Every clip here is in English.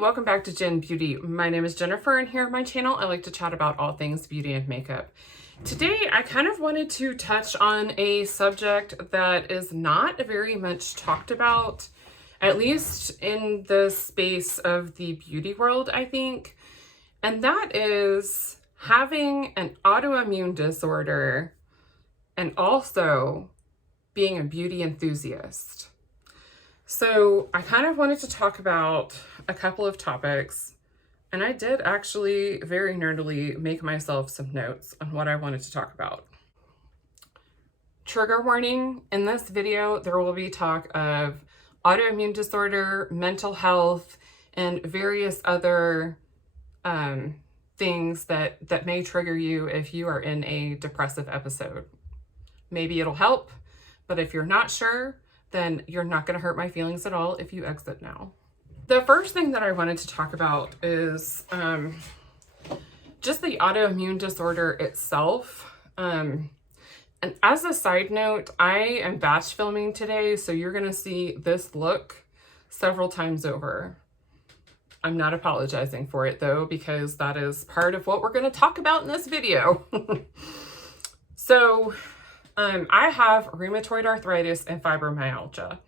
welcome back to Jen Beauty. My name is Jennifer, and here on my channel I like to chat about all things beauty and makeup. Today I kind of wanted to touch on a subject that is not very much talked about, at least in the space of the beauty world, I think, and that is having an autoimmune disorder and also being a beauty enthusiast. So I kind of wanted to talk about a couple of topics, and I did actually very nerdily make myself some notes on what I wanted to talk about. Trigger warning, in this video there will be talk of autoimmune disorder, mental health, and various other things that may trigger you if you are in a depressive episode. Maybe it'll help, but if you're not sure, then you're not going to hurt my feelings at all if you exit now. The first thing that I wanted to talk about is just the autoimmune disorder itself. And as a side note, I am batch filming today, so you're going to see this look several times over. I'm not apologizing for it though, because that is part of what we're going to talk about in this video. So I have rheumatoid arthritis and fibromyalgia.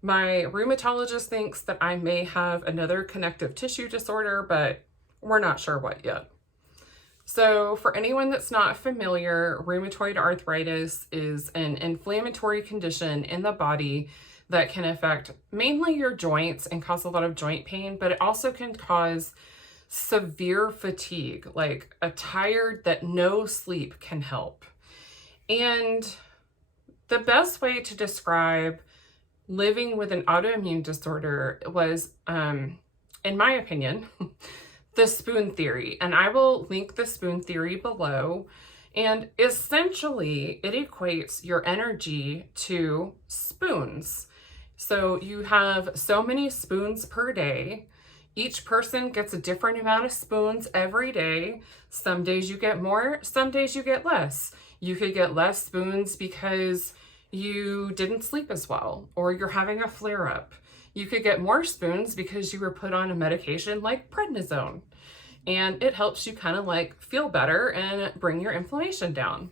My rheumatologist thinks that I may have another connective tissue disorder, but we're not sure what yet. So for anyone that's not familiar, rheumatoid arthritis is an inflammatory condition in the body that can affect mainly your joints and cause a lot of joint pain, but it also can cause severe fatigue, like a tired that no sleep can help. And the best way to describe living with an autoimmune disorder was, in my opinion, the spoon theory. And I will link the spoon theory below. And essentially, it equates your energy to spoons. So you have so many spoons per day. Each person gets a different amount of spoons every day. Some days you get more, some days you get less. You could get less spoons because you didn't sleep as well, or you're having a flare-up. You could get more spoons because you were put on a medication like prednisone, and it helps you kind of like feel better and bring your inflammation down.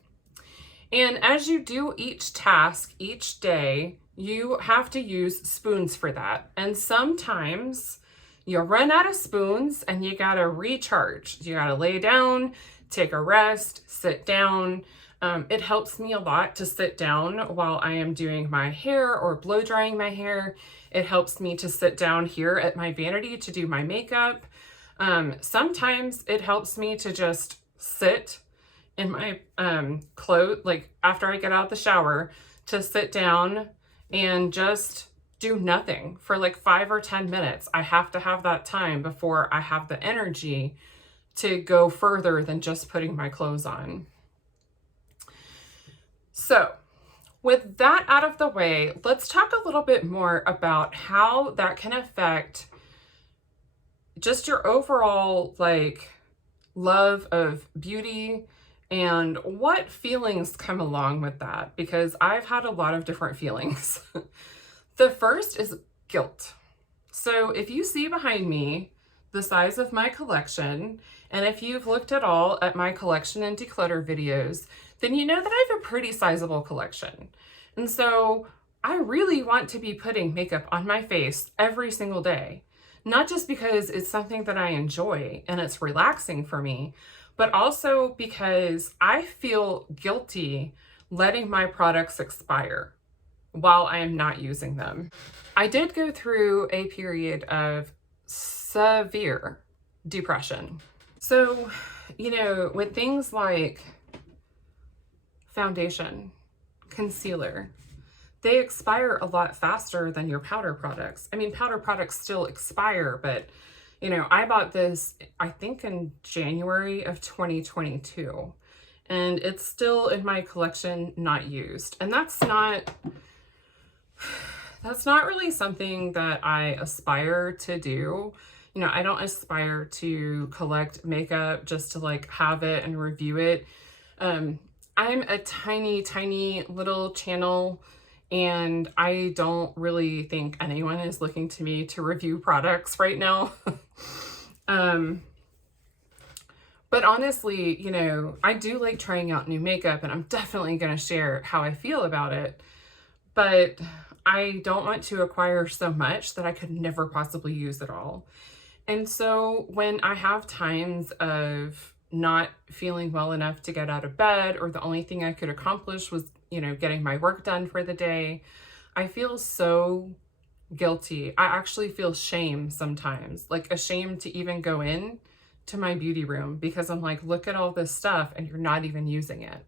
And as you do each task each day, you have to use spoons for that. And sometimes you run out of spoons and you gotta recharge. You gotta lay down, take a rest, sit down. It helps me a lot to sit down while I am doing my hair or blow drying my hair. It helps me to sit down here at my vanity to do my makeup. Sometimes it helps me to just sit in my clothes, like after I get out of the shower, to sit down and just do nothing for like 5 or 10 minutes. I have to have that time before I have the energy to go further than just putting my clothes on. So with that out of the way, let's talk a little bit more about how that can affect just your overall like love of beauty and what feelings come along with that, because I've had a lot of different feelings. The first is guilt. So if you see behind me the size of my collection, and if you've looked at all at my collection and declutter videos, then you know that I have a pretty sizable collection. And so I really want to be putting makeup on my face every single day, not just because it's something that I enjoy and it's relaxing for me, but also because I feel guilty letting my products expire while I am not using them. I did go through a period of severe depression. So, you know, with things like foundation, concealer, they expire a lot faster than your powder products. I mean, powder products still expire, but you know, I bought this, I think in January of 2022, and it's still in my collection, not used. And that's not really something that I aspire to do. You know, I don't aspire to collect makeup just to like have it and review it. I'm a tiny little channel, And I don't really think anyone is looking to me to review products right now. But honestly, you know, I do like trying out new makeup, and I'm definitely going to share how I feel about it. But I don't want to acquire so much that I could never possibly use it all. And so when I have times of not feeling well enough to get out of bed, or the only thing I could accomplish was, you know, getting my work done for the day, I feel so guilty. I actually feel shame sometimes, like ashamed to even go in to my beauty room, because I'm like, look at all this stuff and you're not even using it.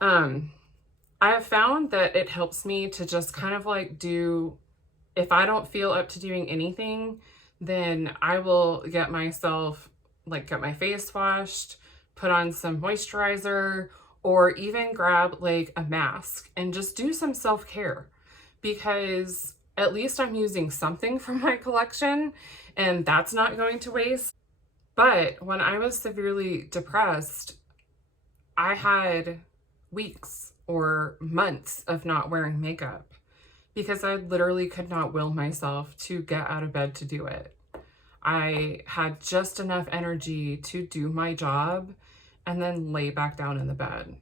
I have found that it helps me to just kind of like if I don't feel up to doing anything, then I will get myself, like, get my face washed, put on some moisturizer, or even grab like a mask and just do some self-care, because at least I'm using something from my collection and that's not going to waste. But when I was severely depressed, I had weeks or months of not wearing makeup because I literally could not will myself to get out of bed to do it. I had just enough energy to do my job and then lay back down in the bed.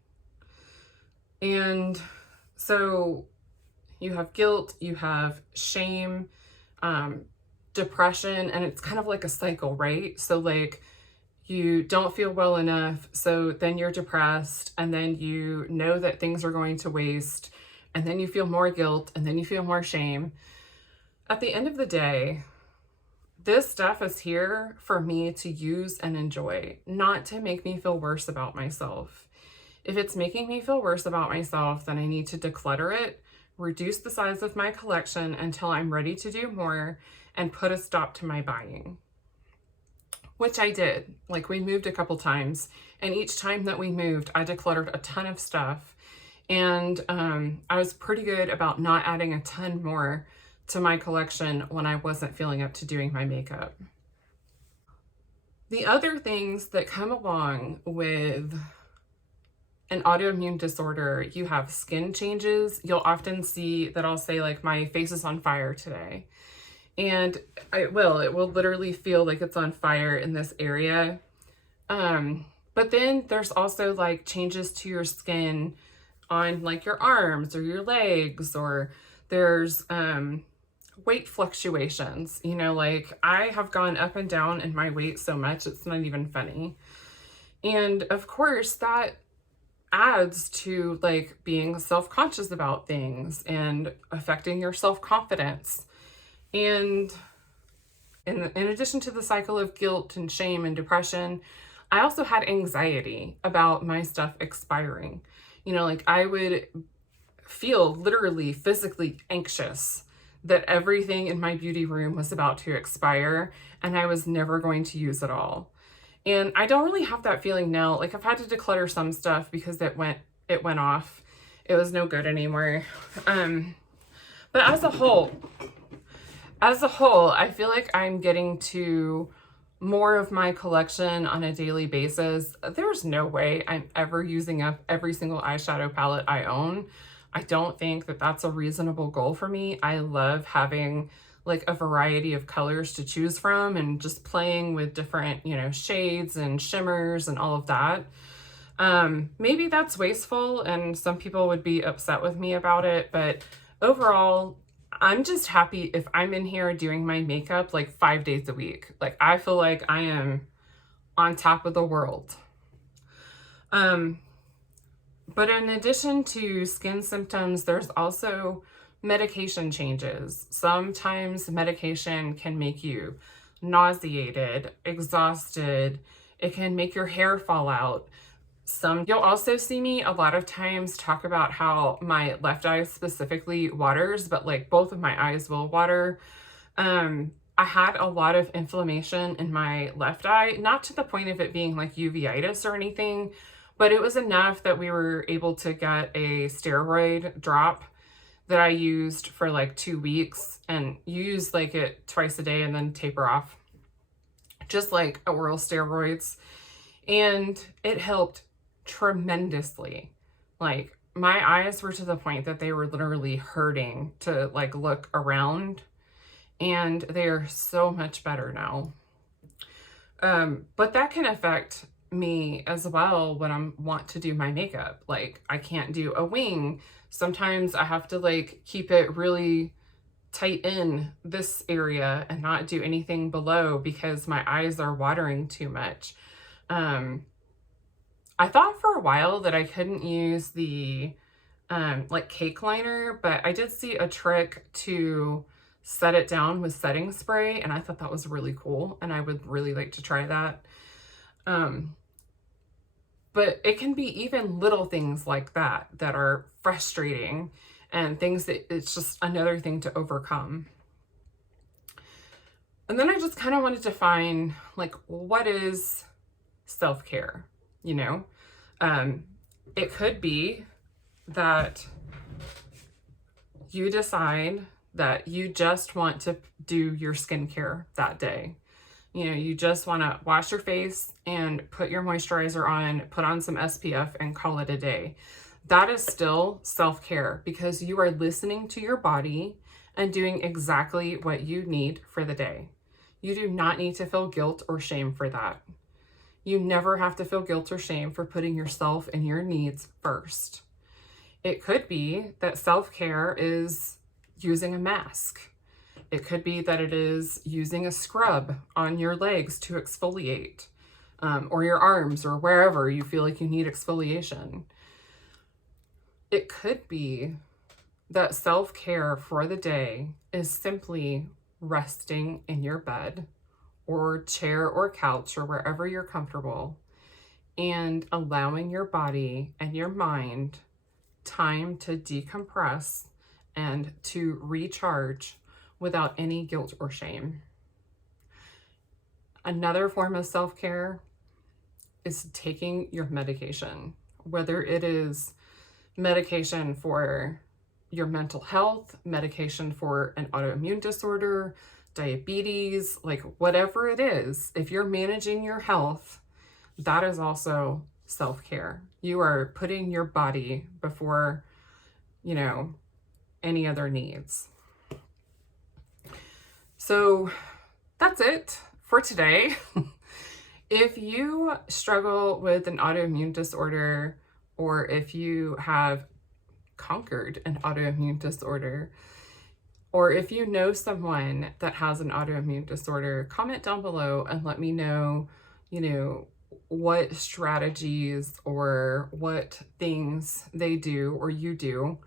And so you have guilt, you have shame, depression, and it's kind of like a cycle, right? So like, you don't feel well enough, so then you're depressed, and then you know that things are going to waste, and then you feel more guilt, and then you feel more shame. At the end of the day, this stuff is here for me to use and enjoy, not to make me feel worse about myself. If it's making me feel worse about myself, then I need to declutter it, reduce the size of my collection until I'm ready to do more, and put a stop to my buying. Which I did. Like, we moved a couple times, and each time that we moved, I decluttered a ton of stuff. And I was pretty good about not adding a ton more to my collection when I wasn't feeling up to doing my makeup. The other things that come along with an autoimmune disorder, you have skin changes. You'll often see that I'll say, like, my face is on fire today. And it will literally feel like it's on fire in this area. But then there's also like changes to your skin on like your arms or your legs, or there's weight fluctuations. You know, like I have gone up and down in my weight so much, it's not even funny. And of course that adds to like being self-conscious about things and affecting your self-confidence. And in addition to the cycle of guilt and shame and depression, I also had anxiety about my stuff expiring. You know, like I would feel literally physically anxious that everything in my beauty room was about to expire and I was never going to use it all. And I don't really have that feeling now. Like I've had to declutter some stuff because it went off. It was no good anymore. But as a whole, I feel like I'm getting to more of my collection on a daily basis. There's no way I'm ever using up every single eyeshadow palette I own. I don't think that that's a reasonable goal for me. I love having like a variety of colors to choose from and just playing with different, you know, shades and shimmers and all of that. Maybe that's wasteful and some people would be upset with me about it, but overall, I'm just happy if I'm in here doing my makeup like 5 days a week. Like I feel like I am on top of the world. But in addition to skin symptoms, there's also medication changes. Sometimes medication can make you nauseated, exhausted. It can make your hair fall out. You'll also see me a lot of times talk about how my left eye specifically waters, but like both of my eyes will water. I had a lot of inflammation in my left eye, not to the point of it being like uveitis or anything, but it was enough that we were able to get a steroid drop that I used for like 2 weeks, and you use like it twice a day and then taper off, just like oral steroids. And it helped tremendously. Like my eyes were to the point that they were literally hurting to like look around, and they are so much better now. But that can affect me as well when I want to do my makeup. Like, I can't do a wing. Sometimes I have to like keep it really tight in this area and not do anything below because my eyes are watering too much. I thought for a while that I couldn't use the like cake liner, but I did see a trick to set it down with setting spray, and I thought that was really cool, and I would really like to try that. But it can be even little things like that that are frustrating, and things that it's just another thing to overcome. And then I just kind of wanted to find, like, what is self-care, you know? It could be that you decide that you just want to do your skincare that day. You know, you just want to wash your face and put your moisturizer on, put on some SPF and call it a day. That is still self-care because you are listening to your body and doing exactly what you need for the day. You do not need to feel guilt or shame for that. You never have to feel guilt or shame for putting yourself and your needs first. It could be that self-care is using a mask. It could be that it is using a scrub on your legs to exfoliate, or your arms, or wherever you feel like you need exfoliation. It could be that self-care for the day is simply resting in your bed or chair or couch or wherever you're comfortable and allowing your body and your mind time to decompress and to recharge without any guilt or shame. Another form of self-care is taking your medication, whether it is medication for your mental health, medication for an autoimmune disorder, diabetes, like whatever it is. If you're managing your health, that is also self-care. You are putting your body before, you know, any other needs. So that's it for today. If you struggle with an autoimmune disorder, or if you have conquered an autoimmune disorder, or if you know someone that has an autoimmune disorder, comment down below and let me know, you know, what strategies or what things they do or you do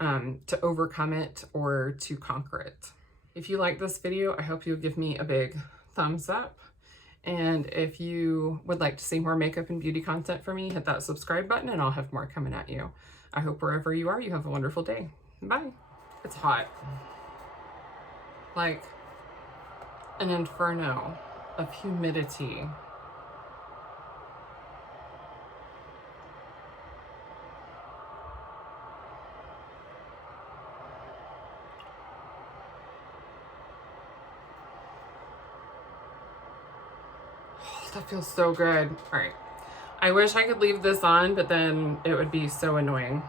to overcome it or to conquer it. If you like this video, I hope you'll give me a big thumbs up. And if you would like to see more makeup and beauty content from me, hit that subscribe button and I'll have more coming at you. I hope wherever you are, you have a wonderful day. Bye. It's hot. Like an inferno of humidity. That feels so good. All right. I wish I could leave this on, but then it would be so annoying.